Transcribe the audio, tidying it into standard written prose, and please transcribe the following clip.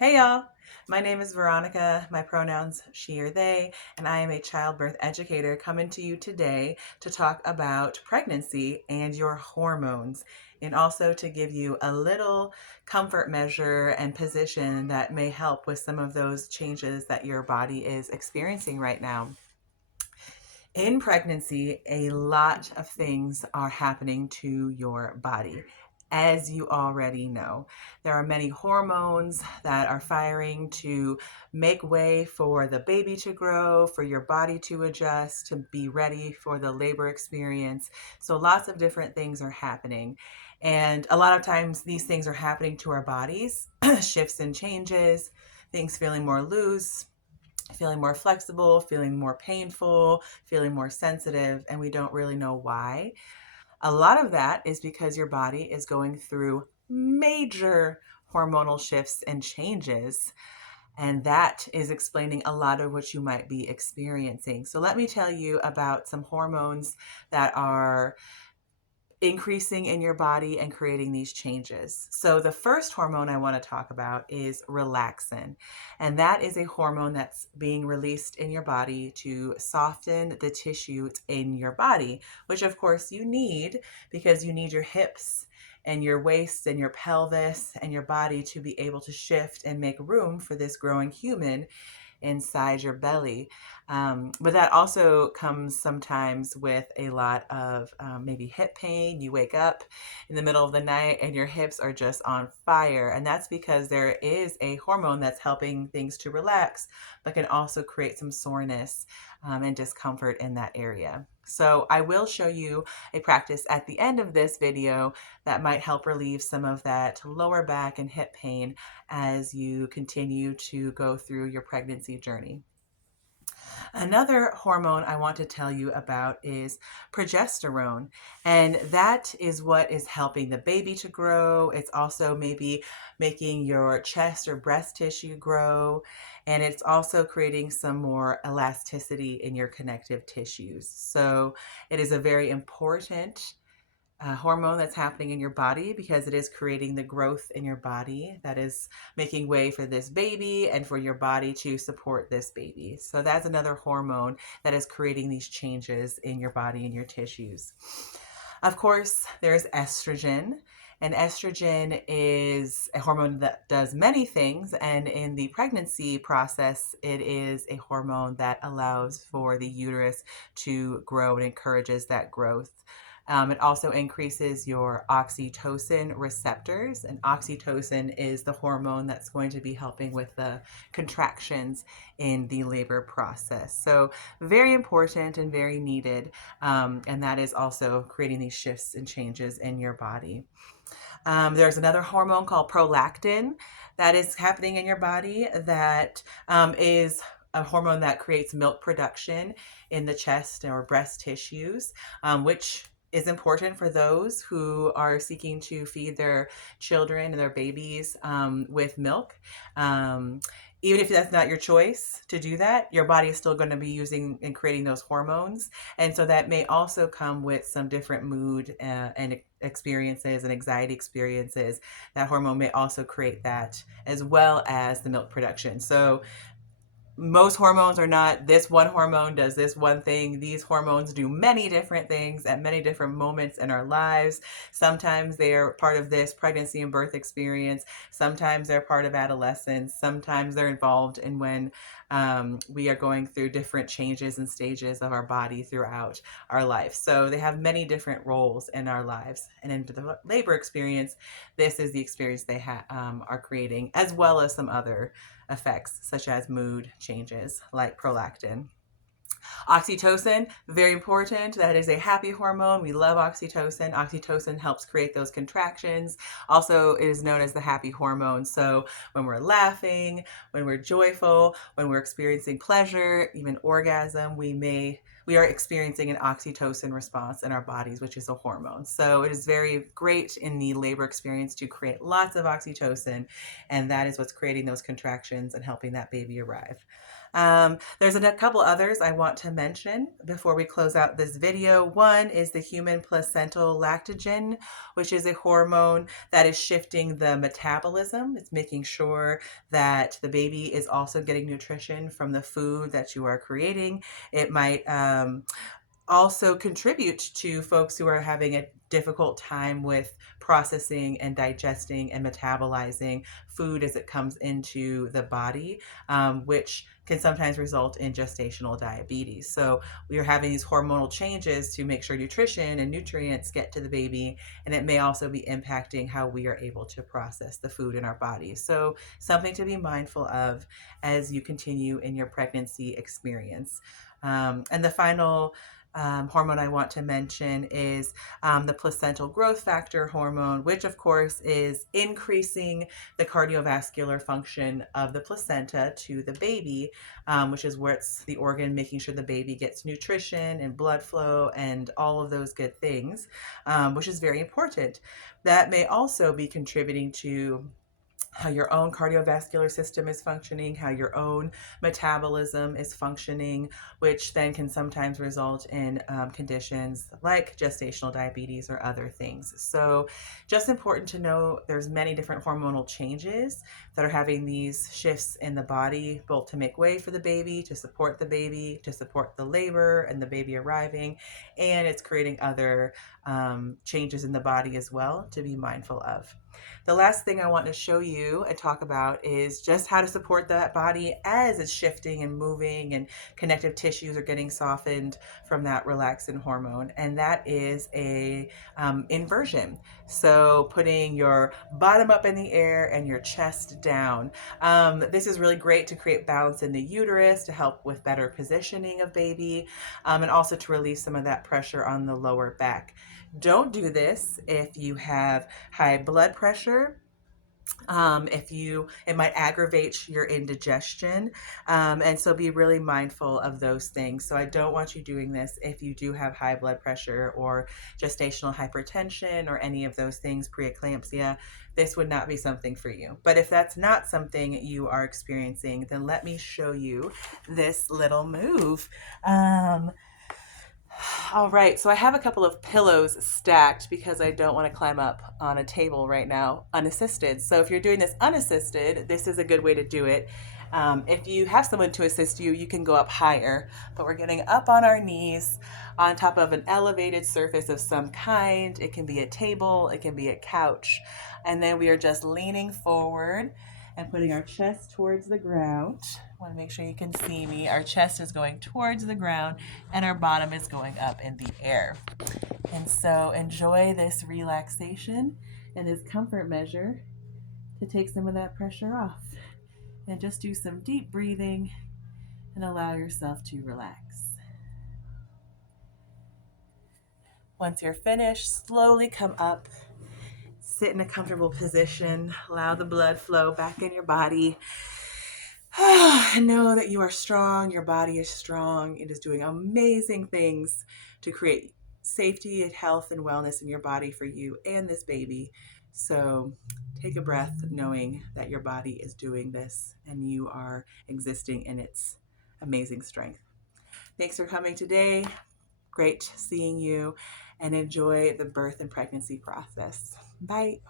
Hey y'all, my name is Veronica. My pronouns she or they, and I am a childbirth educator coming to you today to talk about pregnancy and your hormones, and also to give you a little comfort measure and position that may help with some of those changes that your body is experiencing right now. In pregnancy, a lot of things are happening to your body. As you already know, there are many hormones that are firing to make way for the baby to grow, for your body to adjust, to be ready for the labor experience. So, lots of different things are happening. And a lot of times, these things are happening to our bodies, shifts and changes, things feeling more loose, feeling more flexible, feeling more painful, feeling more sensitive, and we don't really know why. A lot of that is because your body is going through major hormonal shifts and changes. And that is explaining a lot of what you might be experiencing. So, let me tell you about some hormones that are increasing in your body and creating these changes. So, the first hormone I want to talk about is relaxin. And that is a hormone that's being released in your body to soften the tissues in your body, which, of course, you need because you need your hips and your waist and your pelvis and your body to be able to shift and make room for this growing human inside your belly. But that also comes sometimes with a lot of maybe hip pain. You wake up in the middle of the night and your hips are just on fire. And that's because there is a hormone that's helping things to relax, but can also create some soreness and discomfort in that area. So I will show you a practice at the end of this video that might help relieve some of that lower back and hip pain as you continue to go through your pregnancy journey. Another hormone I want to tell you about is progesterone, and that is what is helping the baby to grow. It's also maybe making your chest or breast tissue grow, and it's also creating some more elasticity in your connective tissues. So it is a very important hormone that's happening in your body because it is creating the growth in your body that is making way for this baby and for your body to support this baby. So that's another hormone that is creating these changes in your body and your tissues. Of course, there's estrogen. And estrogen is a hormone that does many things. And in the pregnancy process, it is a hormone that allows for the uterus to grow and encourages that growth. It also increases your oxytocin receptors, and oxytocin is the hormone that's going to be helping with the contractions in the labor process. So, very important and very needed, and that is also creating these shifts and changes in your body. There's another hormone called prolactin that is happening in your body that is a hormone that creates milk production in the chest or breast tissues, which is important for those who are seeking to feed their children and their babies with milk. Even if that's not your choice to do that, your body is still going to be using and creating those hormones. And so that may also come with some different mood and experiences and anxiety experiences. That hormone may also create that as well as the milk production. So most hormones are not this one hormone does this one thing. These hormones do many different things at many different moments in our lives. Sometimes they're part of this pregnancy and birth experience. Sometimes they're part of adolescence. Sometimes they're involved in when we are going through different changes and stages of our body throughout our life. So they have many different roles in our lives. And in the labor experience, this is the experience they are creating, as well as some other effects such as mood changes like prolactin. Oxytocin, very important. That is a happy hormone. We love oxytocin. Oxytocin helps create those contractions. Also, it is known as the happy hormone. So, when we're laughing, when we're joyful, when we're experiencing pleasure, even orgasm, we are experiencing an oxytocin response in our bodies, which is a hormone. So, it is very great in the labor experience to create lots of oxytocin, and that is what's creating those contractions and helping that baby arrive. There's a couple others I want to mention before we close out this video. One is the human placental lactogen, which is a hormone that is shifting the metabolism. It's making sure that the baby is also getting nutrition from the food that you are creating. It might also contribute to folks who are having a difficult time with processing and digesting and metabolizing food as it comes into the body, which can sometimes result in gestational diabetes. So we are having these hormonal changes to make sure nutrition and nutrients get to the baby, and it may also be impacting how we are able to process the food in our bodies. So something to be mindful of as you continue in your pregnancy experience. And the final hormone I want to mention is the placental growth factor hormone, which of course is increasing the cardiovascular function of the placenta to the baby, which is where it's the organ making sure the baby gets nutrition and blood flow and all of those good things, which is very important. That may also be contributing to how your own cardiovascular system is functioning, how your own metabolism is functioning, which then can sometimes result in conditions like gestational diabetes or other things. So just important to know there's many different hormonal changes that are having these shifts in the body, both to make way for the baby, to support the labor and the baby arriving, and it's creating other changes in the body as well to be mindful of. The last thing I want to show you and talk about is just how to support that body as it's shifting and moving and connective tissues are getting softened from that relaxin hormone. And that is a inversion. So putting your bottom up in the air and your chest down. This is really great to create balance in the uterus, to help with better positioning of baby, and also to release some of that pressure on the lower back. Don't do this if you have high blood pressure. It might aggravate your indigestion, and so be really mindful of those things. So I don't want you doing this if you do have high blood pressure or gestational hypertension or any of those things, preeclampsia. This would not be something for you. But if that's not something you are experiencing, then let me show you this little move. All right, so I have a couple of pillows stacked because I don't want to climb up on a table right now unassisted. So if you're doing this unassisted, this is a good way to do it. If you have someone to assist you, you can go up higher, but we're getting up on our knees on top of an elevated surface of some kind. It can be a table, it can be a couch, and then we are just leaning forward and putting our chest towards the ground. I want to make sure you can see me. Our chest is going towards the ground and our bottom is going up in the air. And so enjoy this relaxation and this comfort measure to take some of that pressure off. And just do some deep breathing and allow yourself to relax. Once you're finished, slowly come up, sit in a comfortable position, allow the blood flow back in your body. Know that you are strong, your body is strong. It is doing amazing things to create safety and health and wellness in your body for you and this baby. So take a breath knowing that your body is doing this and you are existing in its amazing strength. Thanks for coming today. Great seeing you, and enjoy the birth and pregnancy process. Bye.